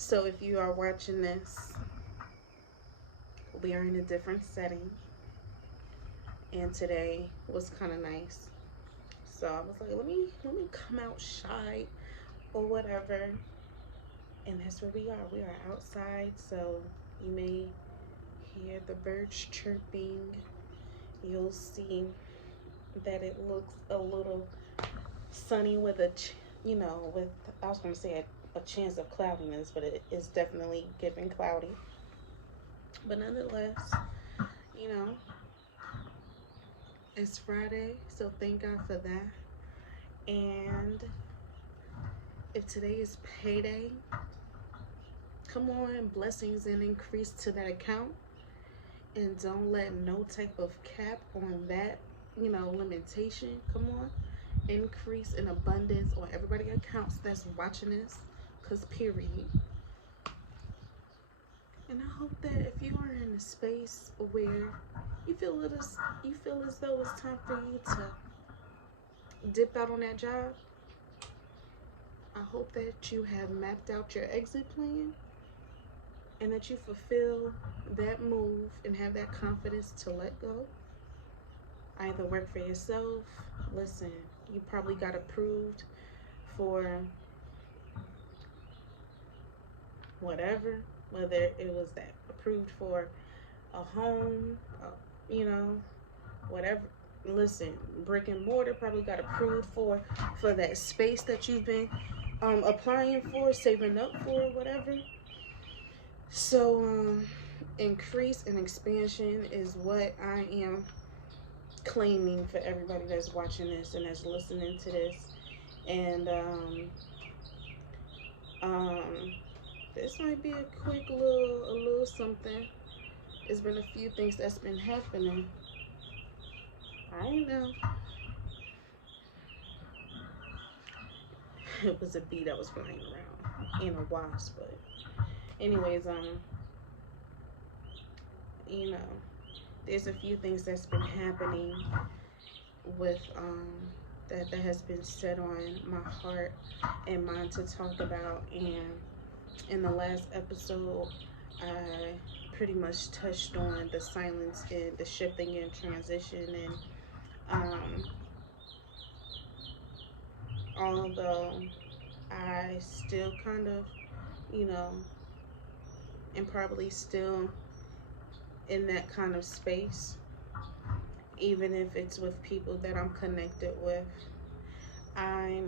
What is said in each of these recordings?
So if you are watching this, we are in a different setting, and today was kind of nice. So I was like, let me come out shy or whatever, and that's where we are. We are outside, so you may hear the birds chirping. You'll see that it looks a little sunny with with I was going to say a chance of cloudiness, but it is definitely giving cloudy. But nonetheless, you know, it's Friday, so thank God for that. And if today is payday, come on, blessings and increase to that account. And don't let no type of cap on that, limitation. Come on, increase in abundance on everybody accounts that's watching this. Cause period. And I hope that if you are in a space where you feel you feel as though it's time for you to dip out on that job, I hope that you have mapped out your exit plan and that you fulfill that move and have that confidence to let go. Either work for yourself. Listen, you probably got approved for whatever, whether it was that approved for a home, whatever. Listen, brick and mortar probably got approved for that space that you've been applying for, saving up for, whatever. So increase and expansion is what I am claiming for everybody that's watching this and that's listening to this. And this might be a quick little something. There's been a few things that's been happening. I know. It was a bee that was flying around and a wasp, but anyways, you know, there's a few things that's been happening with that has been set on my heart and mind to talk about. And in the last episode, I pretty much touched on the silence and the shifting and transition. And although I still kind of, and probably still in that kind of space, even if it's with people that I'm connected with, I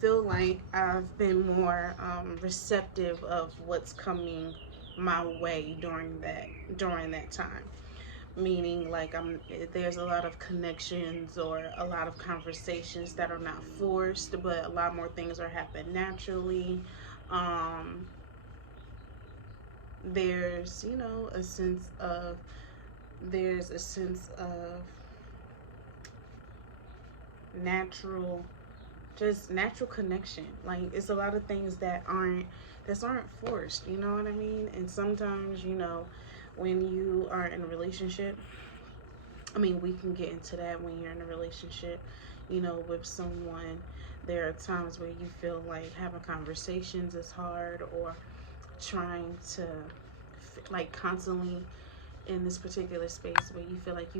feel like I've been more receptive of what's coming my way during that time. Meaning, like, there's a lot of connections or a lot of conversations that are not forced, but a lot more things are happening naturally. Um, there's a sense of natural natural connection. Like, it's a lot of things that aren't forced, you know what I mean? And sometimes, when you are in a relationship, I mean, we can get into that. When you're in a relationship, with someone, there are times where you feel like having conversations is hard, or trying to, like, constantly in this particular space where you feel like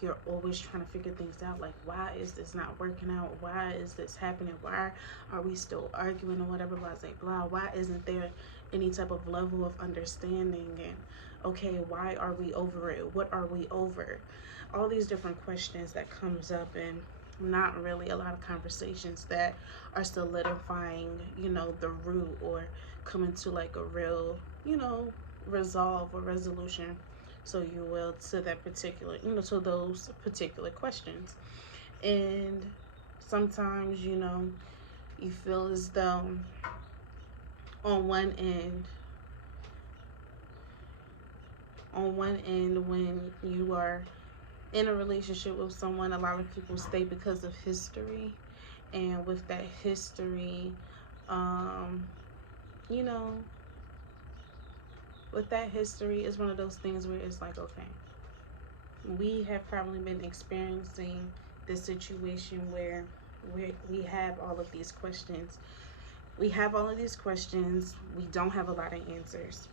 you're always trying to figure things out. Like, why is this not working out? Why is this happening? Why are we still arguing or whatever, blah blah blah? Why isn't there any type of level of understanding? And okay, why are we over it? What are we over? All these different questions that comes up, and not really a lot of conversations that are solidifying, the root, or coming to like a real, resolve or resolution, so you will, to that particular, to those particular questions. And sometimes, you feel as though on one end, when you are in a relationship with someone, a lot of people stay because of history. And with that history, you know, with that history, it's one of those things where it's like, okay, we have probably been experiencing this situation where we have all of these questions. We have all of these questions. We don't have a lot of answers.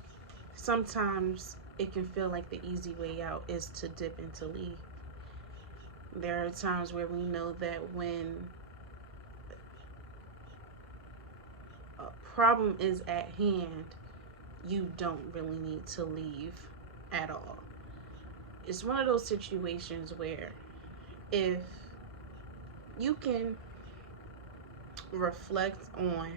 Sometimes it can feel like the easy way out is to dip and to leave. There are times where we know that when a problem is at hand, you don't really need to leave at all. It's one of those situations where if you can reflect on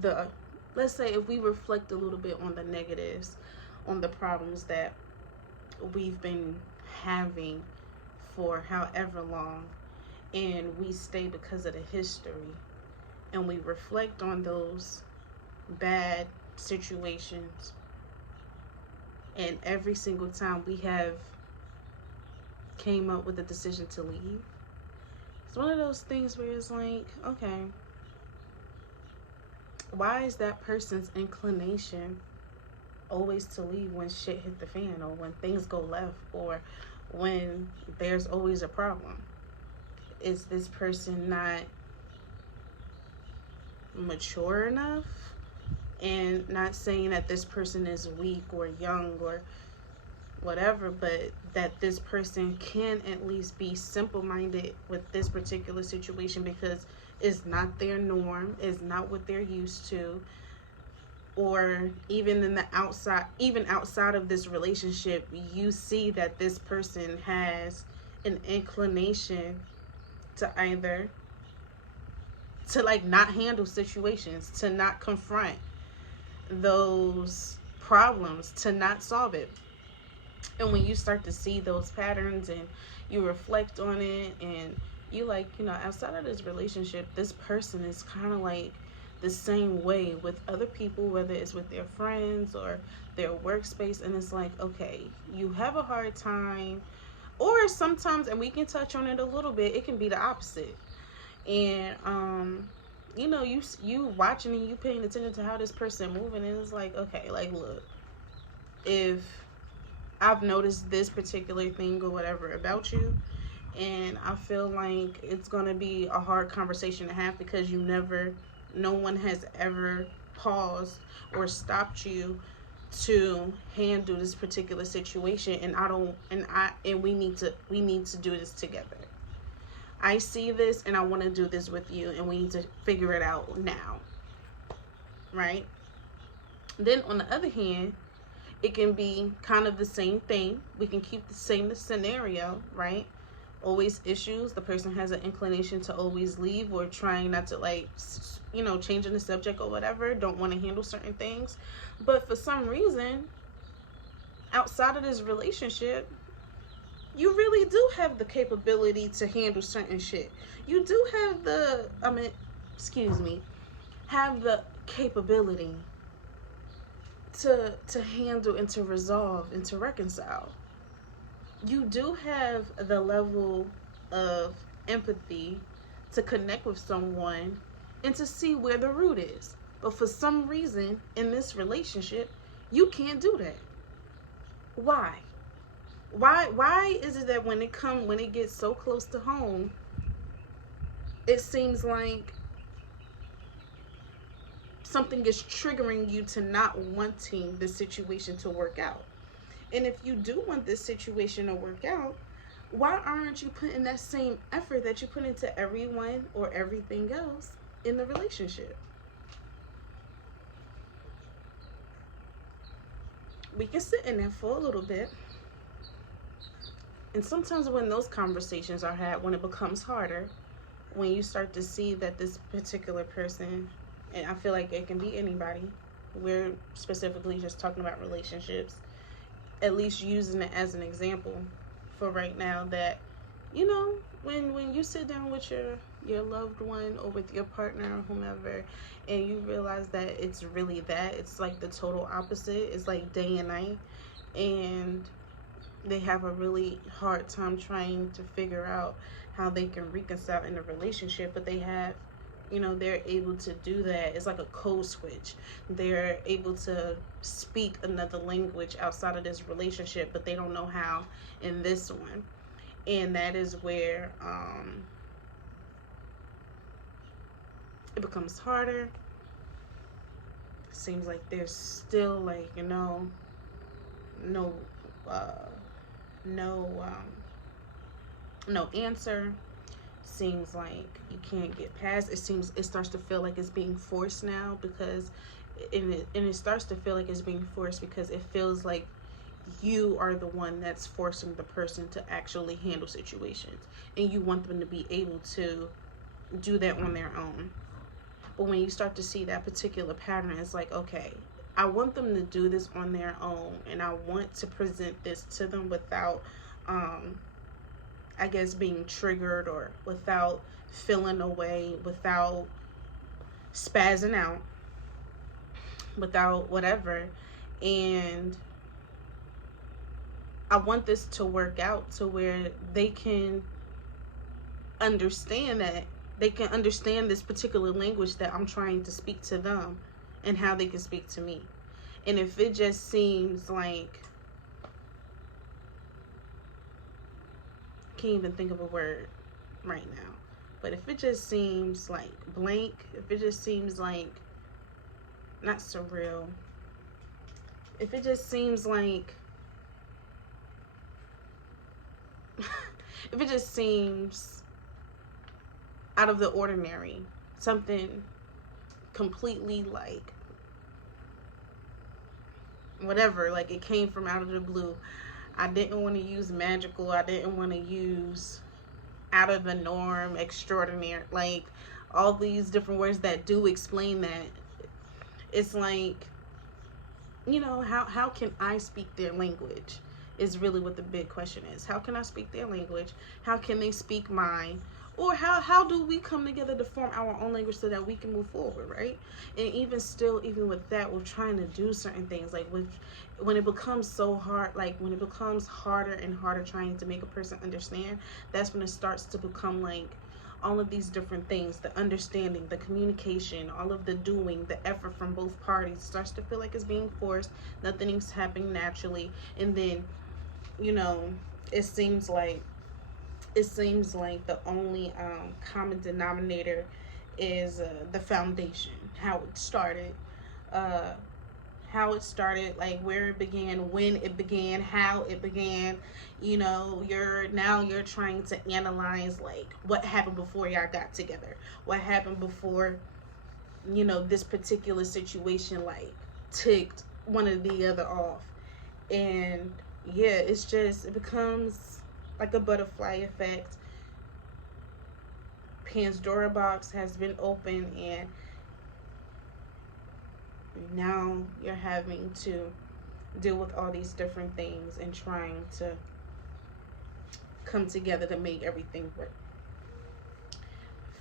the, let's say if we reflect a little bit on the negatives, on the problems that we've been having for however long, and we stay because of the history, and we reflect on those bad situations, and every single time we have came up with a decision to leave, it's one of those things where it's like, okay, why is that person's inclination always to leave when shit hit the fan, or when things go left, or when there's always a problem? Is this person not mature enough? And not saying that this person is weak or young or whatever, but that this person can at least be simple-minded with this particular situation, because it's not their norm, it's not what they're used to. Or even in the outside, even outside of this relationship, you see that this person has an inclination to either to like not handle situations, to not confront those problems, to not solve it. And when you start to see those patterns and you reflect on it, and you like, outside of this relationship, this person is kind of like the same way with other people, whether it's with their friends or their workspace, and it's like, okay, you have a hard time. Or sometimes, and we can touch on it a little bit, it can be the opposite. And you watching and you paying attention to how this person moving, and it's like, okay, like, look, if I've noticed this particular thing or whatever about you, and I feel like it's gonna be a hard conversation to have, because no one has ever paused or stopped you to handle this particular situation, and we need to do this together. I see this and I want to do this with you, and we need to figure it out now, right? Then on the other hand, it can be kind of the same thing. We can keep the same scenario, right? Always issues. The person has an inclination to always leave, or trying not to, like, changing the subject or whatever, don't want to handle certain things. But for some reason, outside of this relationship, you really do have the capability to handle certain shit. You do have have the capability to handle and to resolve and to reconcile. You do have the level of empathy to connect with someone and to see where the root is. But for some reason in this relationship, you can't do that. Why? Why is it that when it gets so close to home, it seems like something is triggering you to not wanting the situation to work out? And if you do want this situation to work out, why aren't you putting that same effort that you put into everyone or everything else in the relationship? We can sit in there for a little bit. And sometimes when those conversations are had, when it becomes harder, when you start to see that this particular person, and I feel like it can be anybody, we're specifically just talking about relationships, at least using it as an example for right now, that when you sit down with your loved one or with your partner or whomever, and you realize that it's really it's like the total opposite. It's like day and night, and they have a really hard time trying to figure out how they can reconcile in a relationship, but they have, they're able to do that. It's like a code switch. They're able to speak another language outside of this relationship, but they don't know how in this one. And that is where it becomes harder. Seems like there's still like, no uh no no answer. Seems like you can't get past. It starts to feel like it's being forced now, because and it starts to feel like it's being forced because it feels like you are the one that's forcing the person to actually handle situations, and you want them to be able to do that on their own. But when you start to see that particular pattern, it's like, okay, I want them to do this on their own, and I want to present this to them without I guess being triggered, or without feeling away, without spazzing out, without whatever. And I want this to work out to where they can understand that they can understand this particular language that I'm trying to speak to them, and how they can speak to me. And if it just seems like, can't even think of a word right now, but if it just seems like blank, if it just seems like not surreal, if it just seems like if it just seems out of the ordinary, something completely like whatever, like it came from out of the blue. I didn't want to use magical, I didn't want to use out of the norm, extraordinary, like all these different words that do explain that. It's like, how can I speak their language is really what the big question is. How can I speak their language? How can they speak mine? Or how do we come together to form our own language so that we can move forward, right? And even still, even with that, we're trying to do certain things. Like when it becomes so hard, like when it becomes harder and harder trying to make a person understand, that's when it starts to become like all of these different things, the understanding, the communication, all of the doing, the effort from both parties starts to feel like it's being forced. Nothing's happening naturally. And then, you know, it seems like the only common denominator is the foundation, uh, how it started, like where it began, when it began, how it began. You're trying to analyze like what happened before y'all got together, what happened before this particular situation like ticked one or the other off. And yeah, it becomes like a butterfly effect. Pandora's box has been opened, and now you're having to deal with all these different things and trying to come together to make everything work.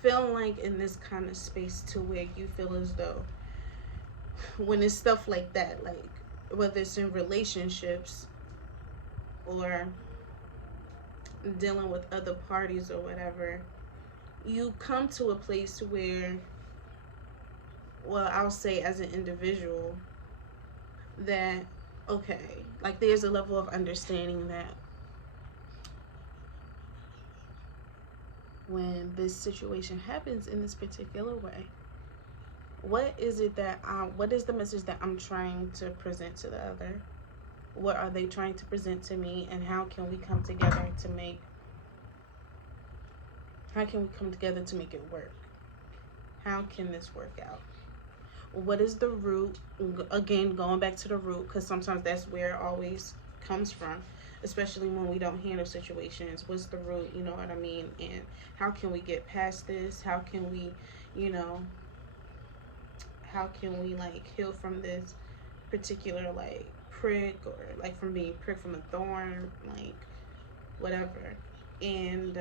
Feeling like in this kind of space to where you feel as though when it's stuff like that, like whether it's in relationships or dealing with other parties or whatever, you come to a place where, well, I'll say as an individual, that okay, like there's a level of understanding that when this situation happens in this particular way, what is the message that I'm trying to present to the other? What are they trying to present to me, and how can we come together to make it work? How can this work out? What is the root? Again, going back to the root, because sometimes that's where it always comes from, especially when we don't handle situations. What's the root? You know what I mean? And how can we get past this? How can we, like heal from this particular like prick, or like from being pricked from a thorn, like whatever. And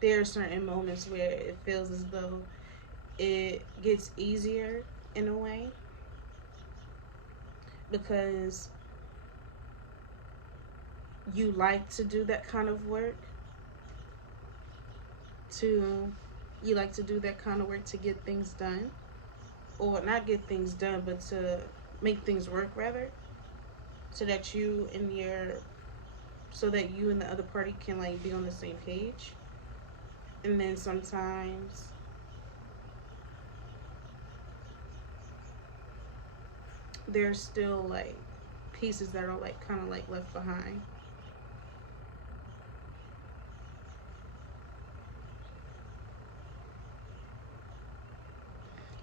there are certain moments where it feels as though it gets easier in a way, because you like to do that kind of work to get things done, or not get things done, but to make things work rather, so that you and the other party can like be on the same page. And then sometimes there's still like pieces that are like kind of like left behind.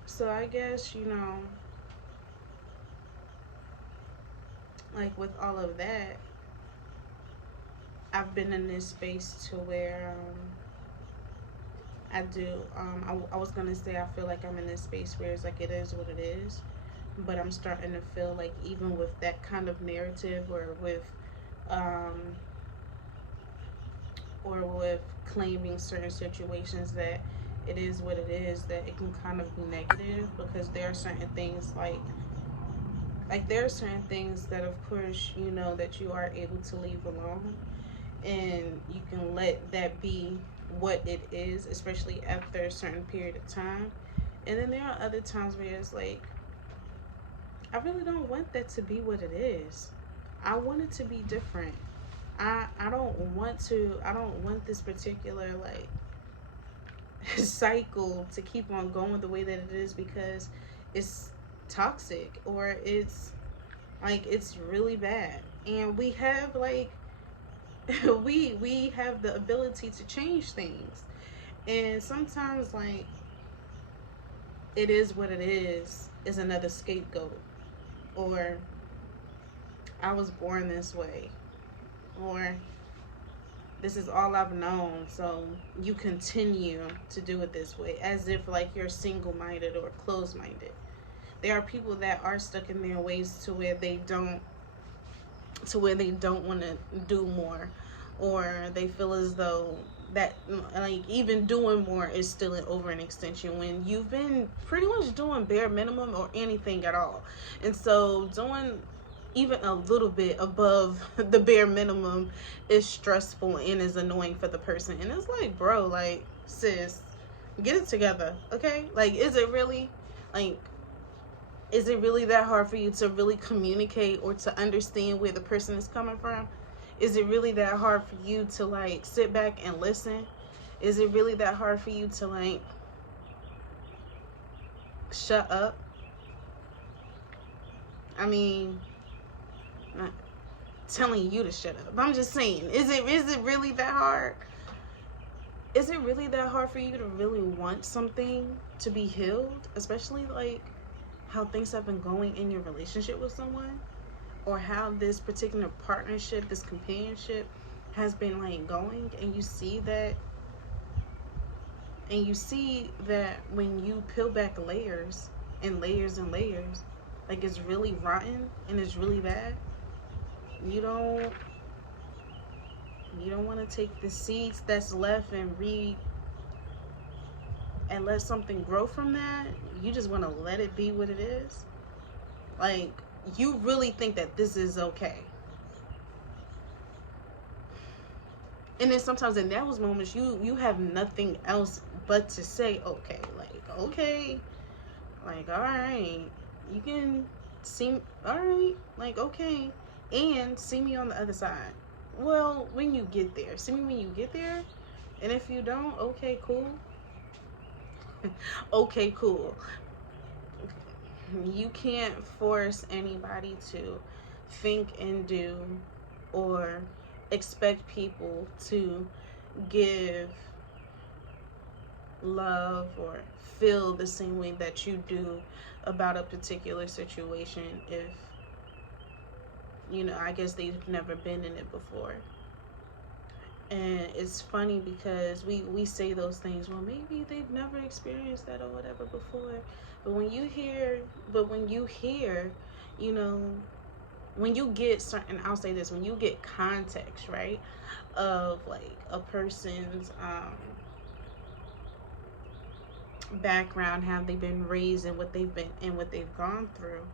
So I guess, like with all of that, I've been in this space to where I do. I was gonna say I feel like I'm in this space where it's like it is what it is, but I'm starting to feel like even with that kind of narrative, um, or with claiming certain situations that it is what it is, that it can kind of be negative because there are certain things like there are certain things that of course that you are able to leave alone, and you can let that be what it is, especially after a certain period of time. And then there are other times where it's like, I really don't want that to be what it is. I want it to be different. I don't want this particular like cycle to keep on going the way that it is because it's toxic or it's like it's really bad. And we have like we have the ability to change things. And sometimes like it is what it is another scapegoat, or I was born this way, or this is all I've known, so you continue to do it this way, as if like you're single-minded or closed-minded. There are people that are stuck in their ways to where they don't want to do more, or they feel as though that like even doing more is still an extension when you've been pretty much doing bare minimum or anything at all. And so doing even a little bit above the bare minimum is stressful and is annoying for the person. And it's like, bro, like, sis, get it together, okay? Like, like is it really that hard for you to really communicate or to understand where the person is coming from? Is it really that hard for you to like sit back and listen? Is it really that hard for you to like shut up? I mean, I'm not telling you to shut up. I'm just saying, is it really that hard? Is it really that hard for you to really want something to be healed, especially like how things have been going in your relationship with someone, or how this particular partnership, this companionship has been like going, and you see that when you peel back layers and layers and layers, like it's really rotten and it's really bad. You don't want to take the seeds that's left and let something grow from that. You just want to let it be what it is. Like, you really think that this is okay. And then sometimes in those moments, you have nothing else but to say, okay, like, okay, like, all right, you can see, all right, like, okay, and see me on the other side. Well, when you get there, see me when you get there. And if you don't, okay, cool. Okay, cool. You can't force anybody to think and do, or expect people to give love or feel the same way that you do about a particular situation if I guess they've never been in it before. And it's funny because we say those things, well, maybe they've never experienced that or whatever before. But when you hear, you know, when you get certain, I'll say this, when you get context, right, of like a person's background, how they've been raised, and what they've gone through,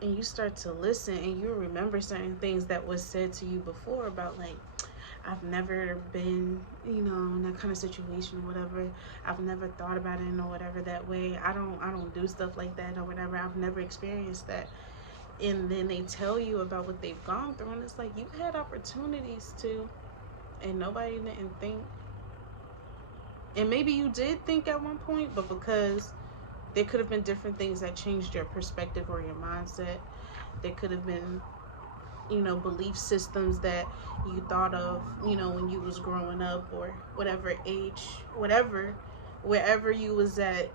and you start to listen and you remember certain things that was said to you before about like, I've never been, in that kind of situation or whatever. I've never thought about it or whatever that way. I don't do stuff like that or whatever. I've never experienced that. And then they tell you about what they've gone through, and it's like, you had opportunities to, and nobody didn't think. And maybe you did think at one point, but because there could have been different things that changed your perspective or your mindset. There could have been, belief systems that you thought of, when you was growing up, or whatever age, whatever, wherever you was at,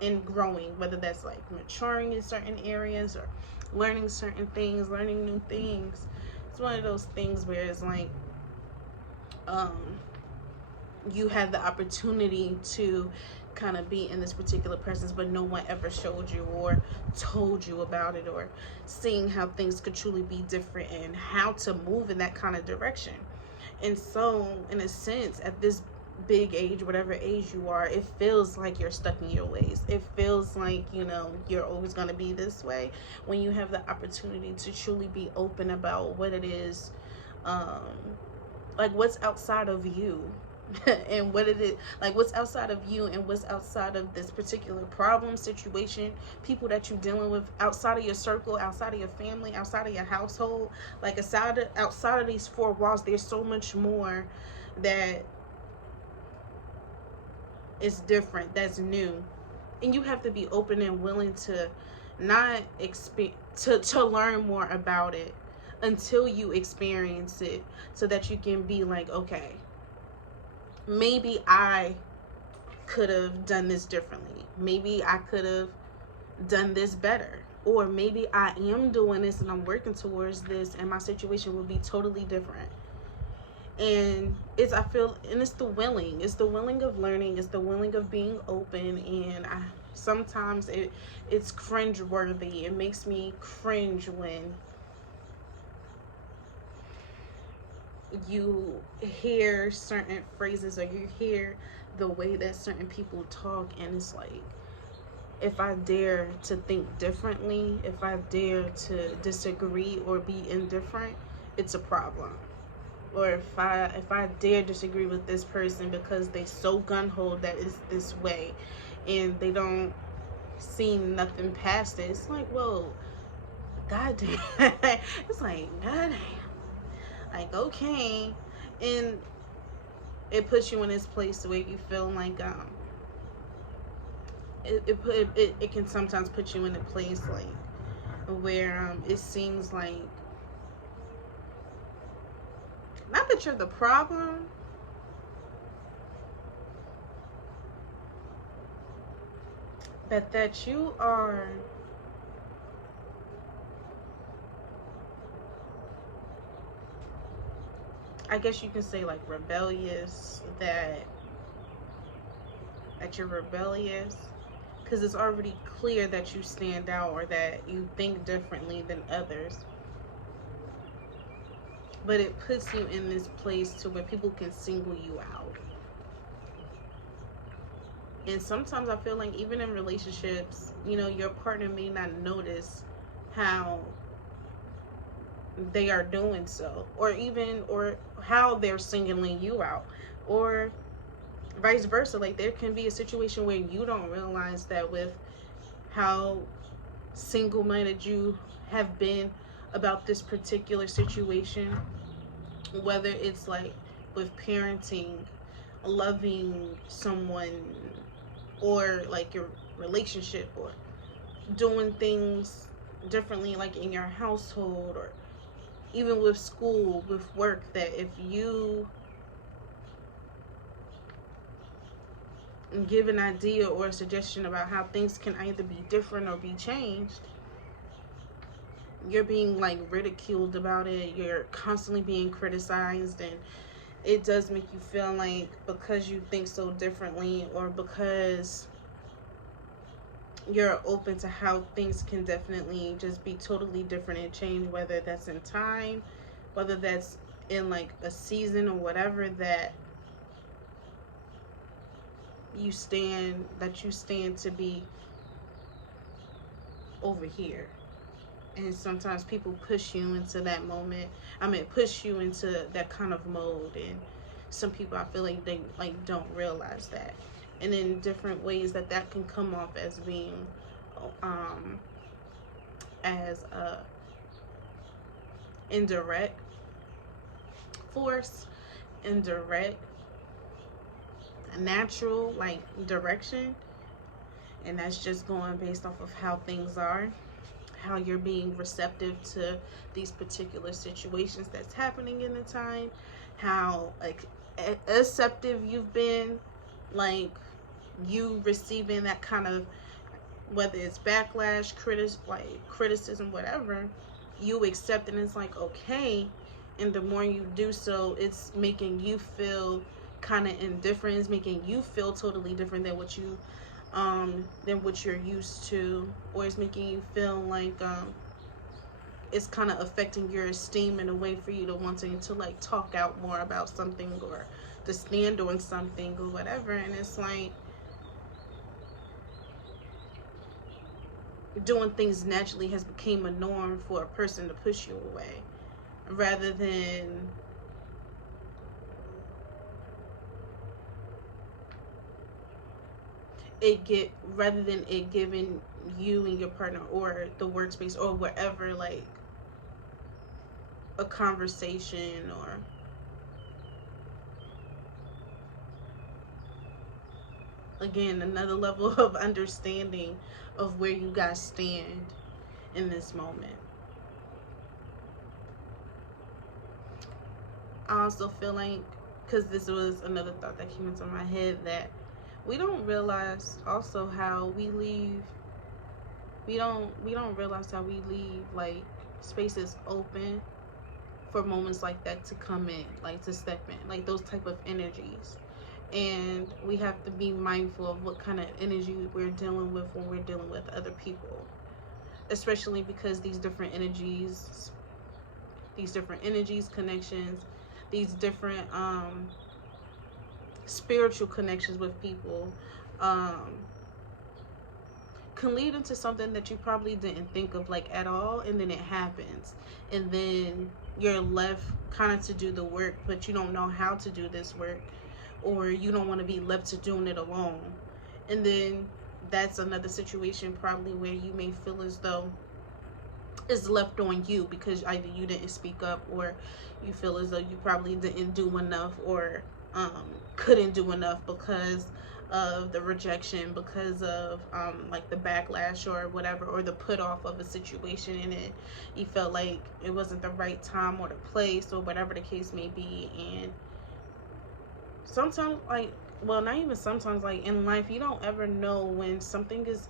in growing, whether that's like maturing in certain areas or learning certain things, learning new things. It's one of those things where it's like, um, you had the opportunity to kind of be in this particular presence, but no one ever showed you or told you about it, or seeing how things could truly be different and how to move in that kind of direction. And so, in a sense, at this big age, whatever age you are, it feels like you're stuck in your ways. It feels like, you're always going to be this way, when you have the opportunity to truly be open about what it is, like what's outside of you. And what it is, like what's outside of you and what's outside of this particular problem, situation, people that you're dealing with, outside of your circle, outside of your family, outside of your household, like outside of these four walls. There's so much more that is different, that's new, and you have to be open and willing to not to learn more about it until you experience it, so that you can be like, okay, maybe I could have done this differently. Maybe I could have done this better. Or maybe I am doing this and I'm working towards this, and my situation will be totally different. And it's the willing. It's the willing of learning. It's the willing of being open. And sometimes it's cringe worthy. It makes me cringe when you hear certain phrases, or you hear the way that certain people talk, and it's like, if I dare to think differently, if I dare to disagree or be indifferent, it's a problem. Or if I dare disagree with this person because they so gun-ho that it's this way, and they don't see nothing past it, it's like, whoa, goddamn. It's like, goddamn. Like, okay. And it puts you in this place where you feel like it can sometimes put you in a place like where it seems like, not that you're the problem, but that you are, I guess you can say, like, rebellious, that you're rebellious, because it's already clear that you stand out, or that you think differently than others. But it puts you in this place to where people can single you out. And sometimes I feel like, even in relationships, your partner may not notice how they are doing so, or how they're singling you out, or vice versa. Like, there can be a situation where you don't realize that, with how single-minded you have been about this particular situation, whether it's like with parenting, loving someone, or like your relationship, or doing things differently, like in your household, or even with school, with work, that if you give an idea or a suggestion about how things can either be different or be changed, you're being like ridiculed about it. You're constantly being criticized, and it does make you feel like, because you think so differently, or because you're open to how things can definitely just be totally different and change, whether that's in time, whether that's in like a season or whatever, that you stand to be over here. And sometimes people push you into that moment. Push you into that kind of mode. And some people, I feel like, they like don't realize that. And in different ways that can come off as being, as a indirect force, indirect, natural, like, direction. And that's just going based off of how things are, how you're being receptive to these particular situations that's happening in the time, how like acceptive you've been, like you receiving that kind of, whether it's backlash, criticism, whatever, you accept it and it's like okay. And the more you do so, it's making you feel kind of indifferent. It's making you feel totally different than what you're used to, or it's making you feel like it's kind of affecting your esteem in a way for you to wanting to like talk out more about something or to stand on something or whatever. And it's like doing things naturally has become a norm for a person to push you away, rather than it giving you and your partner or the workspace or wherever like a conversation or again another level of understanding of where you guys stand in this moment. I also feel like, because this was another thought that came into my head, that we don't realize also how we leave, we don't realize how we leave like spaces open for moments like that to come in, like to step in, like those type of energies. And we have to be mindful of what kind of energy we're dealing with when we're dealing with other people, especially because these different energies, connections, these different spiritual connections with people can lead into something that you probably didn't think of like at all, and then it happens, and then you're left kind of to do the work, but you don't know how to do this work, or you don't want to be left to doing it alone. And then that's another situation probably where you may feel as though it's left on you because either you didn't speak up, or you feel as though you probably didn't do enough, or couldn't do enough because of the rejection, because of like the backlash or whatever, or the put off of a situation, and you felt like it wasn't the right time or the place or whatever the case may be. And sometimes, like, well, not even sometimes, like in life, you don't ever know when something is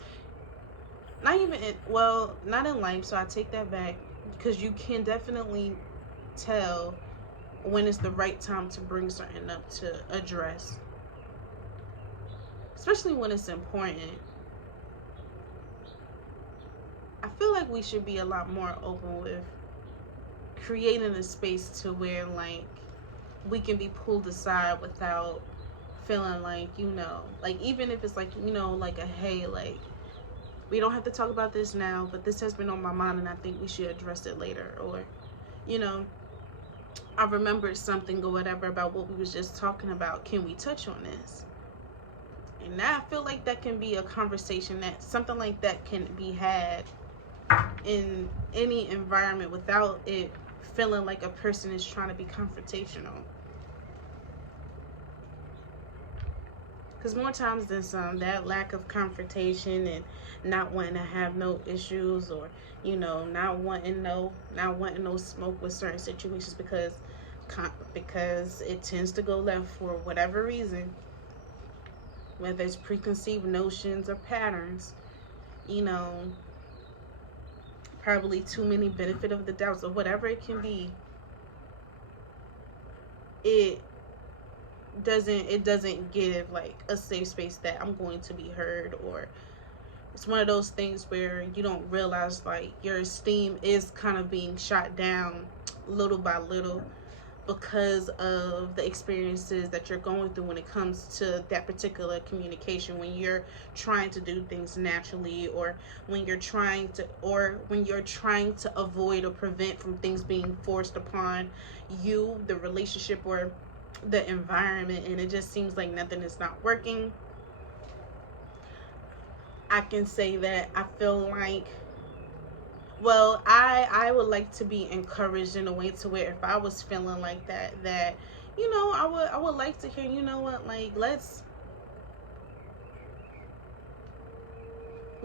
not even well, not in life, so I take that back, because you can definitely tell when it's the right time to bring something up to address, especially when it's important. I feel like we should be a lot more open with creating a space to where like we can be pulled aside without feeling like, like even if it's like, like a hey, like we don't have to talk about this now, but this has been on my mind and I think we should address it later. Or, I remembered something or whatever about what we was just talking about. Can we touch on this? And now I feel like that can be a conversation, that something like that can be had in any environment without it feeling like a person is trying to be confrontational. Because more times than some, that lack of confrontation and not wanting to have no issues, or not wanting no smoke with certain situations because it tends to go left for whatever reason, whether it's preconceived notions or patterns, probably too many benefit of the doubts or whatever it can be. It doesn't give like a safe space that I'm going to be heard, or it's one of those things where you don't realize like your esteem is kind of being shot down little by little because of the experiences that you're going through when it comes to that particular communication, when you're trying to do things naturally, or when you're trying to avoid or prevent from things being forced upon you, the relationship or the environment, and it just seems like nothing is not working. I can say that I feel like, well, I would like to be encouraged in a way to where if I was feeling like that I would like to hear, what, like let's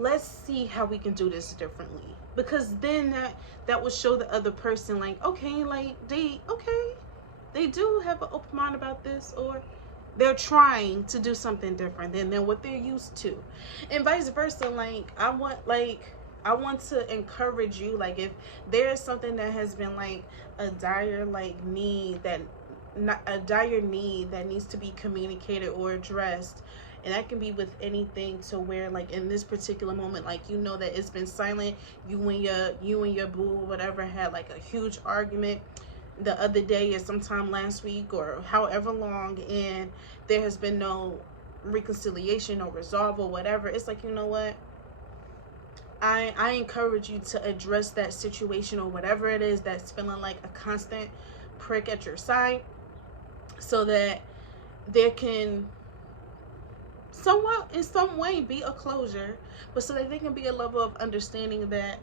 let's see how we can do this differently. Because then that will show the other person, like, okay, like they do have an open mind about this, or they're trying to do something different than what they're used to, and vice versa. I want to encourage you, like, if there is something that has been like a dire like need that not a dire need that needs to be communicated or addressed, and that can be with anything, to where, like, in this particular moment, like, you know that it's been silent, you and your boo or whatever had like a huge argument the other day or sometime last week or however long, and there has been no reconciliation or resolve or whatever. It's like, you know what, I encourage you to address that situation or whatever it is that's feeling like a constant prick at your side, so that there can somewhat in some way be a closure, but so that there can be a level of understanding that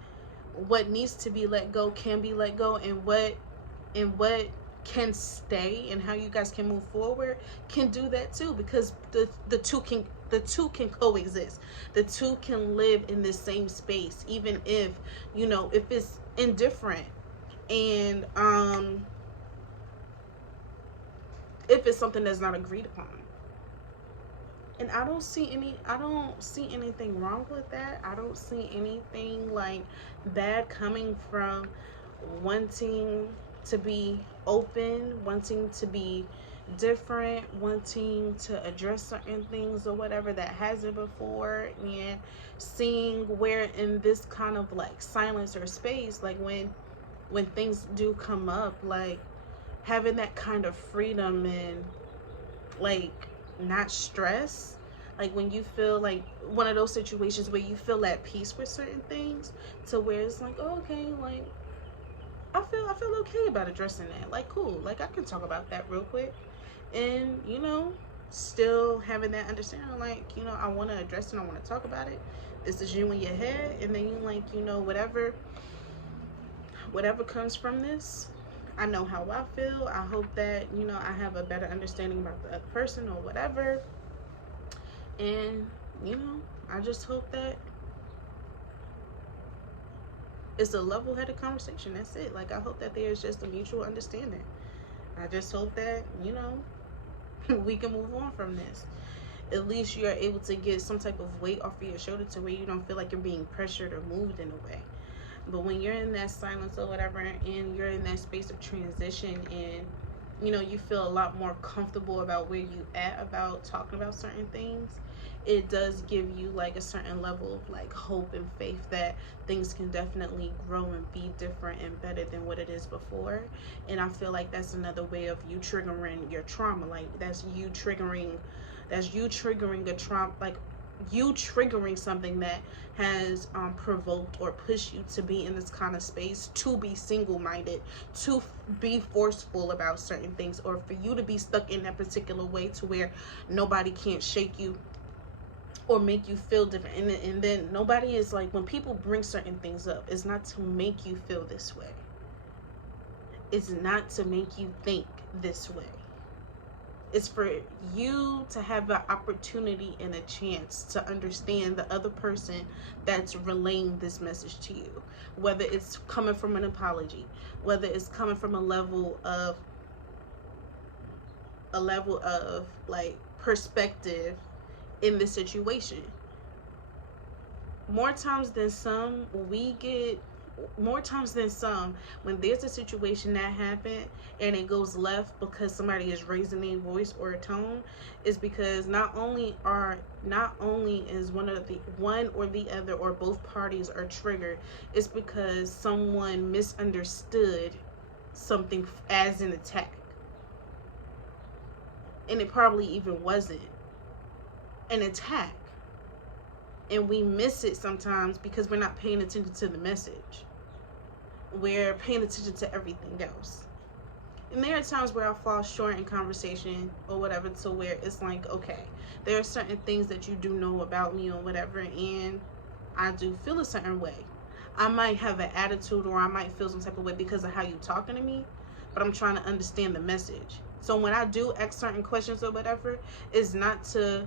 what needs to be let go can be let go, and what can stay, and how you guys can move forward can do that too, because the two can coexist. The two can live in the same space, even if, you know, if it's indifferent, and if it's something that's not agreed upon. And I don't see anything wrong with that. I don't see anything like bad coming from wanting to be open, wanting to be different, wanting to address certain things or whatever that hasn't before, and seeing where in this kind of like silence or space, like when things do come up, like having that kind of freedom and like not stress, like when you feel like one of those situations where you feel at peace with certain things, to where it's like, oh, okay, like I feel okay about addressing that. Like, cool. Like, I can talk about that real quick. And, you know, still having that understanding, like, you know, I want to address it. I want to talk about it. This is you in your head. And then you, like, you know, whatever comes from this, I know how I feel. I hope that, you know, I have a better understanding about the other person or whatever. And, you know, I just hope that it's a level-headed conversation. That's it. Like, I hope that there's just a mutual understanding. I just hope that, you know, we can move on from this. At least you're able to get some type of weight off of your shoulder, to where you don't feel like you're being pressured or moved in a way. But when you're in that silence or whatever, and you're in that space of transition, and, you know, you feel a lot more comfortable about where you at about talking about certain things, it does give you like a certain level of like hope and faith that things can definitely grow and be different and better than what it is before. And I feel like that's another way of you triggering your trauma. Like, that's you triggering a trauma, like you triggering something that has provoked or pushed you to be in this kind of space, to be single-minded, to be forceful about certain things, or for you to be stuck in that particular way to where nobody can't shake you or make you feel different. And then nobody is like, when people bring certain things up, it's not to make you feel this way. It's not to make you think this way. It's for you to have the opportunity and a chance to understand the other person that's relaying this message to you. Whether it's coming from an apology, whether it's coming from a level of like perspective in the situation. More times than some, when there's a situation that happened and it goes left because somebody is raising their voice or a tone, is because not only is one or the other or both parties are triggered, it's because someone misunderstood something as an attack, and it probably even wasn't an attack. And we miss it sometimes because we're not paying attention to the message. We're paying attention to everything else. And there are times where I fall short in conversation or whatever, to where it's like, okay, there are certain things that you do know about me or whatever, and I do feel a certain way. I might have an attitude, or I might feel some type of way because of how you talking to me, but I'm trying to understand the message. So when I do ask certain questions or whatever, it's not to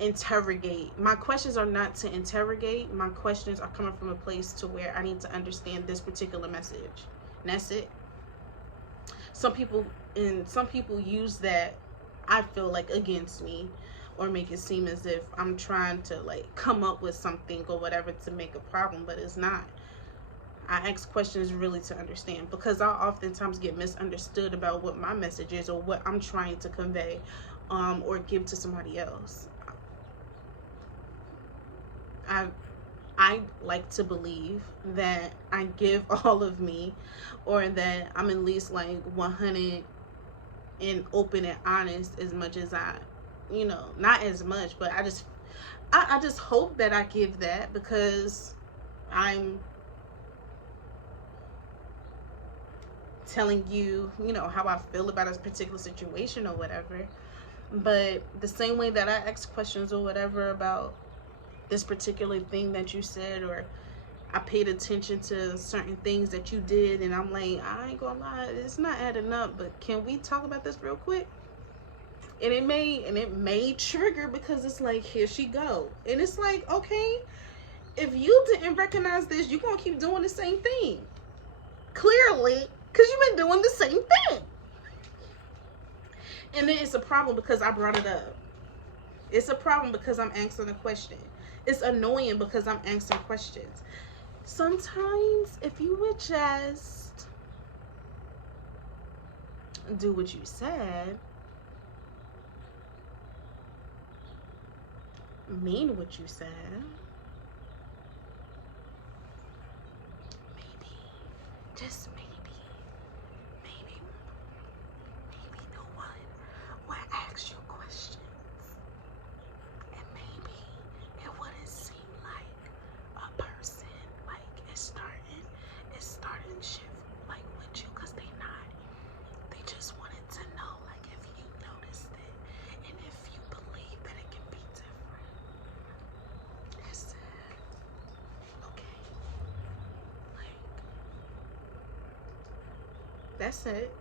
interrogate. My questions are not to interrogate. My questions are coming from a place to where I need to understand this particular message. And that's it. Some people use that, I feel like, against me, or make it seem as if I'm trying to like come up with something or whatever to make a problem, but it's not. I ask questions really to understand, because I oftentimes get misunderstood about what my message is or what I'm trying to convey, or give to somebody else. I like to believe that I give all of me, or that I'm at least like 100 and open and honest as much as I, not as much, but I just hope that I give that, because I'm telling you, how I feel about a particular situation or whatever. But the same way that I ask questions or whatever about this particular thing that you said, or I paid attention to certain things that you did, and I'm like, I ain't gonna lie, it's not adding up, but can we talk about this real quick? And it may trigger, because it's like, here she go. And it's like, okay, if you didn't recognize this, you're gonna keep doing the same thing. Clearly, because you've been doing the same thing. And then it's a problem because I brought it up. It's a problem because I'm answering a question. It's annoying because I'm answering questions. Sometimes, if you would just do what you said, mean what you said, maybe, just maybe no one will ask you questions. And maybe it wouldn't seem like a person like is starting shift like with you, because they not. They just wanted to know, like, if you noticed it and if you believe that it can be different. That's it. Okay. Like, that's it.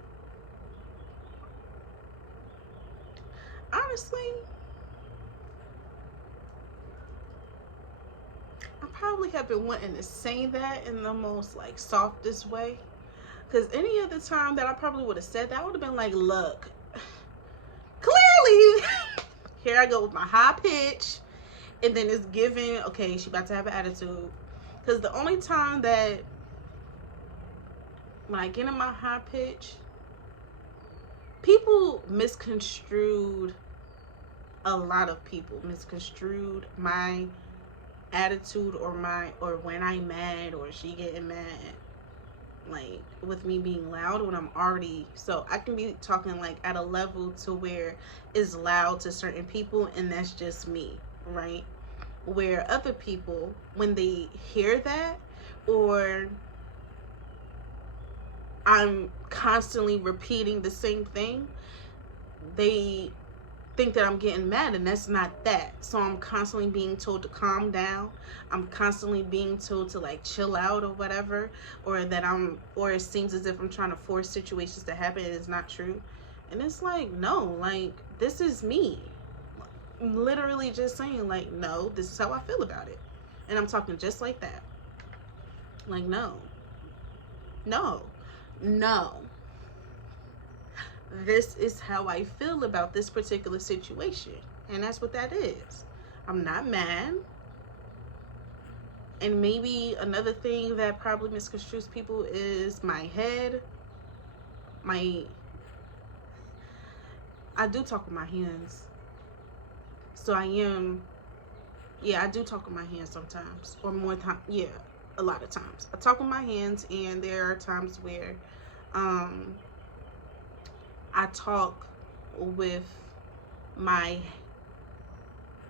Honestly, I probably have been wanting to say that in the most like softest way, because any other time that I probably would have said that, I would have been like, look, clearly here I go with my high pitch, and then it's given, okay, she about to have an attitude. Because the only time that when I get in my high pitch, people misconstrued, a lot of people misconstrued my attitude, or when I'm mad, or she getting mad, like with me being loud when I'm already, so I can be talking like at a level to where it's loud to certain people, and that's just me, right? Where other people, when they hear that, or I'm constantly repeating the same thing, they think that I'm getting mad, and that's not that. So I'm constantly being told to calm down. I'm constantly being told to like chill out or whatever, or it seems as if I'm trying to force situations to happen, and it's not true. And it's like, no, like, this is me. I'm literally just saying, like, no, this is how I feel about it. And I'm talking just like that. Like, no. This is how I feel about this particular situation. And that's what that is. I'm not mad. And maybe another thing that probably misconstrues people is my head. I do talk with my hands. So I do talk with my hands sometimes. Or more time, a lot of times. I talk with my hands, and there are times where I talk with my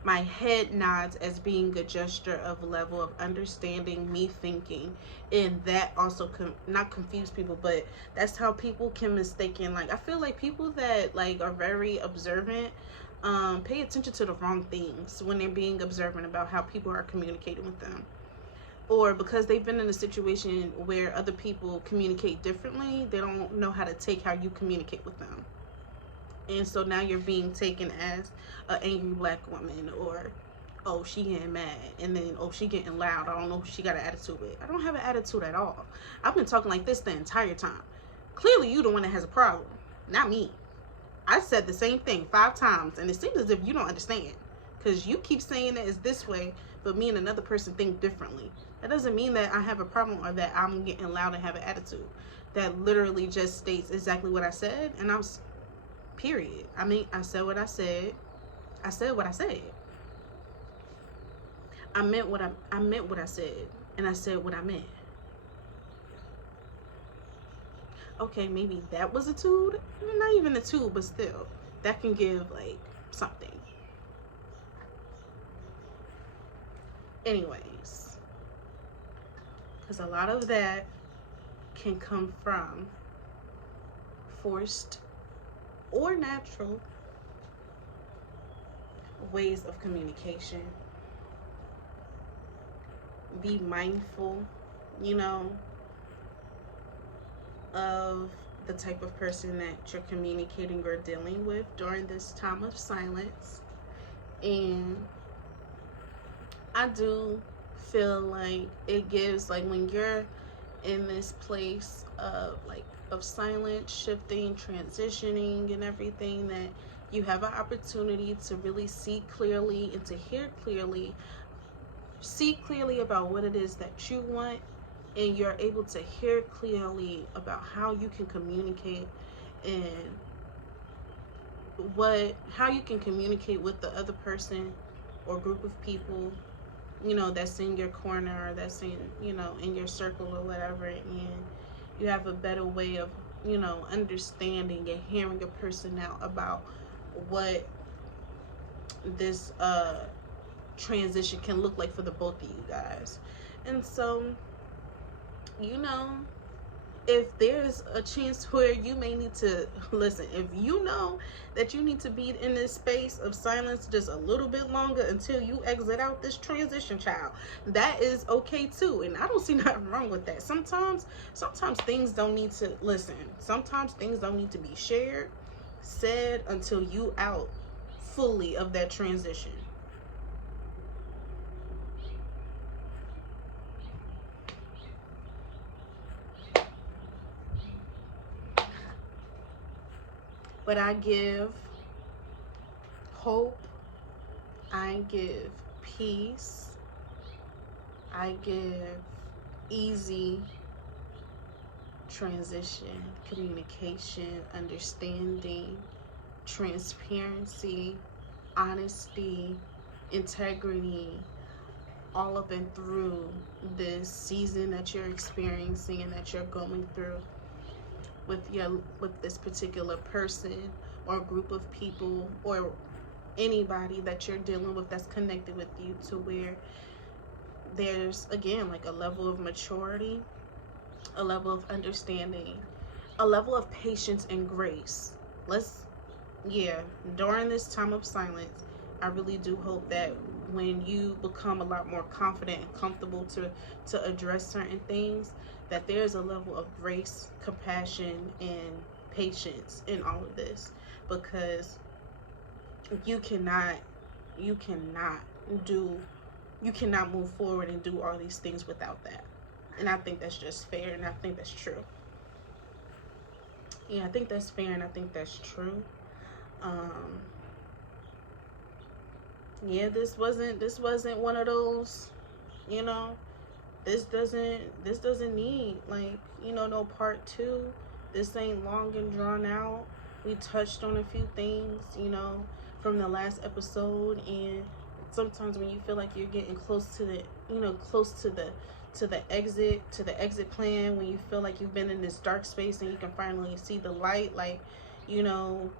head nods as being a gesture of level of understanding me thinking, and that also not confuse people, but that's how people can mistaken, like, I feel like people that like are very observant pay attention to the wrong things when they're being observant about how people are communicating with them, or because they've been in a situation where other people communicate differently, they don't know how to take how you communicate with them. And so now you're being taken as an angry black woman, or oh, she getting mad, and then oh, she getting loud. I don't know who she got an attitude with. I don't have an attitude at all. I've been talking like this the entire time. Clearly you the one that has a problem, not me. I said the same thing 5 times, and it seems as if you don't understand, because you keep saying it is this way, but me and another person think differently. That doesn't mean that I have a problem or that I'm getting loud and have an attitude. That literally just states exactly what I said, and I'm period. I mean, I said what I said. I said what I said. I meant what I said, and I said what I meant. Okay, maybe that was a tool. Not even a tool, but still, that can give like something. Anyways, because a lot of that can come from forced or natural ways of communication. Be mindful, you know, of the type of person that you're communicating or dealing with during this time of silence. And I do feel like it gives, like, when you're in this place of like of silence, shifting, transitioning and everything, that you have an opportunity to really see clearly and to hear clearly, see clearly about what it is that you want, and you're able to hear clearly about how you can communicate and how you can communicate with the other person or group of people, you know, that's in your corner, or that's in, you know, in your circle or whatever, and you have a better way of, you know, understanding and hearing a person out about what this transition can look like for the both of you guys. And so, you know, if there's a chance where you may need to listen, if you know that you need to be in this space of silence just a little bit longer until you exit out this transition, child, that is okay too. And I don't see nothing wrong with that. Sometimes things don't need to listen. Sometimes things don't need to be shared, said until you out fully of that transition. But I give hope, I give peace, I give easy transition, communication, understanding, transparency, honesty, integrity, all up and through this season that you're experiencing and that you're going through with this particular person or group of people or anybody that you're dealing with that's connected with you, to where there's, again, like a level of maturity, a level of understanding, a level of patience and grace. During this time of silence, I really do hope that when you become a lot more confident and comfortable to address certain things, that there's a level of grace, compassion, and patience in all of this, because you cannot move forward and do all these things without that. And I think that's just fair, and I think that's true. Yeah, I think that's fair, and I think that's true. This wasn't one of those, you know, this doesn't need, like, you know, no part 2. This ain't long and drawn out. We touched on a few things, you know, from the last episode, and sometimes when you feel like you're getting close to the exit plan, when you feel like you've been in this dark space and you can finally see the light, like, you know,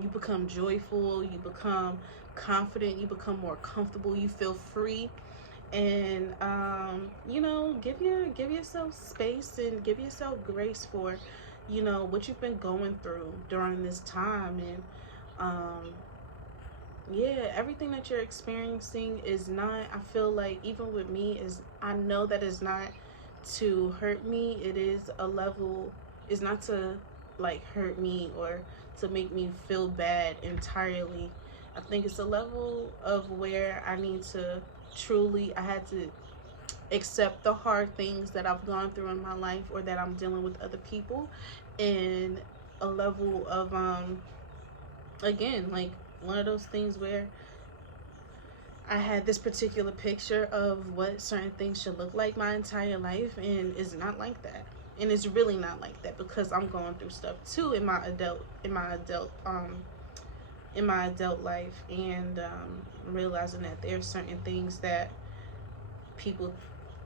you become joyful, you become confident, you become more comfortable, you feel free. And you know, give yourself space and give yourself grace for, you know, what you've been going through during this time. And everything that you're experiencing is not, I feel like, even with me, is, I know that it's not to hurt me. It is a level, it's not to like hurt me or to make me feel bad entirely. I think it's a level of where I need to truly, I had to accept the hard things that I've gone through in my life or that I'm dealing with other people, and a level of again, like one of those things where I had this particular picture of what certain things should look like my entire life, and it's not like that. And it's really not like that because I'm going through stuff too in my adult life, and realizing that there's certain things that people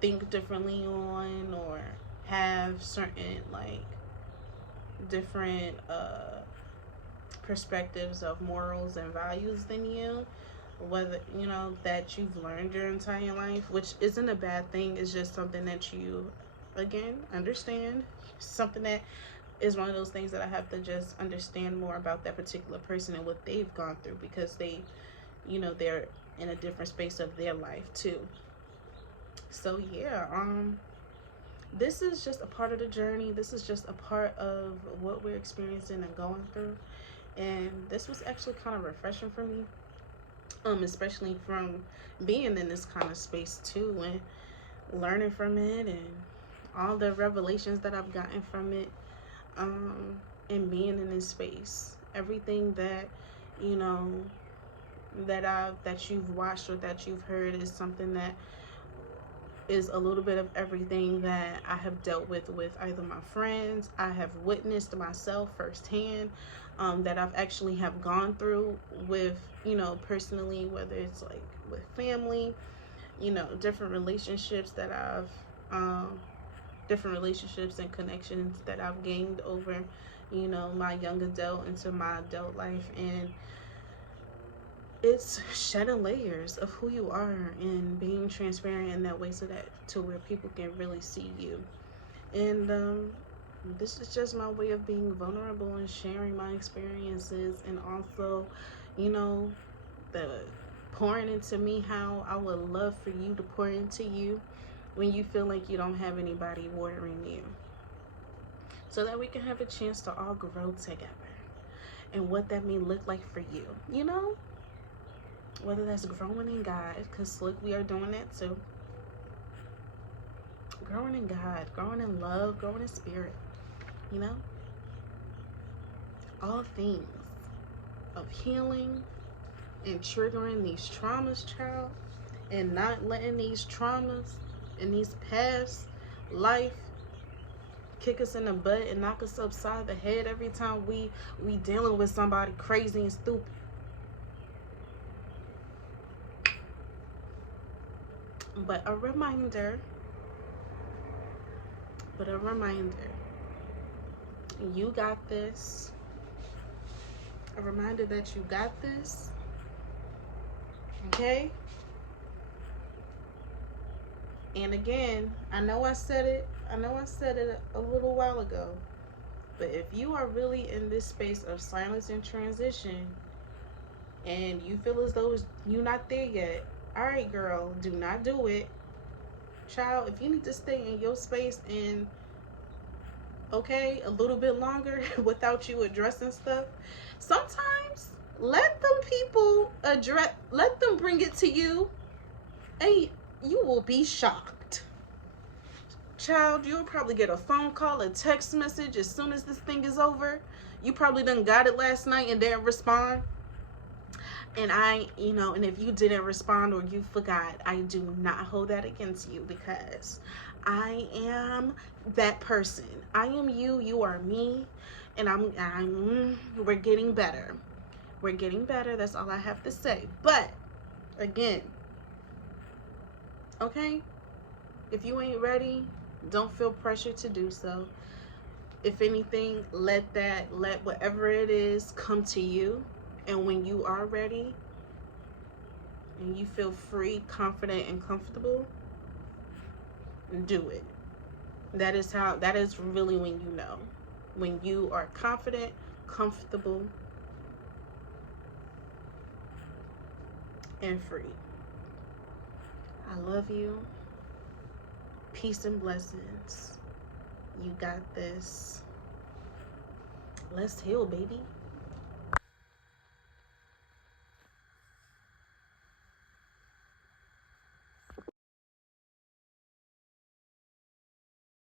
think differently on, or have certain like different perspectives of morals and values than you, whether you know that you've learned your entire life, which isn't a bad thing. It's just something that you again understand, something that is one of those things that I have to just understand more about that particular person and what they've gone through, because they, you know, they're in a different space of their life too. So yeah, this is just a part of the journey. This is just a part of what we're experiencing and going through. And this was actually kind of refreshing for me, especially from being in this kind of space too, and learning from it, and all the revelations that I've gotten from it, and being in this space. Everything that, you know, that you've watched or that you've heard is something that is a little bit of everything that I have dealt with either my friends, I have witnessed myself firsthand, that I've actually have gone through with, you know, personally, whether it's like with family, you know, different relationships that different relationships and connections that I've gained over, you know, my young adult into my adult life. And it's shedding layers of who you are and being transparent in that way, so that to where people can really see you. And this is just my way of being vulnerable and sharing my experiences, and also, you know, the pouring into me how I would love for you to pour into you when you feel like you don't have anybody watering you, so that we can have a chance to all grow together. And what that may look like for you, you know, whether that's growing in God, because look, we are doing that too. Growing in God, growing in love, growing in spirit, you know, all things of healing and triggering these traumas, child, and not letting these traumas and these past life kick us in the butt and knock us upside the head every time we dealing with somebody crazy and stupid. But a reminder, you got this. A reminder that you got this. Okay? And again, I know I said it a little while ago, but if you are really in this space of silence and transition, and you feel as though you're not there yet, all right, girl, do not do it. Child, if you need to stay in your space and okay, a little bit longer without you addressing stuff, sometimes let them bring it to you, and you will be shocked. Child, you'll probably get a phone call, a text message as soon as this thing is over. You probably done got it last night and didn't respond. And and if you didn't respond or you forgot, I do not hold that against you, because I am that person. I am you, you are me, and we're getting better. We're getting better, that's all I have to say. But again, okay, if you ain't ready, don't feel pressure to do so. If anything, let whatever it is come to you. And when you are ready and you feel free, confident, and comfortable, do it. That is really when you know. When you are confident, comfortable, and free. I love you. Peace and blessings. You got this. let's heal, baby.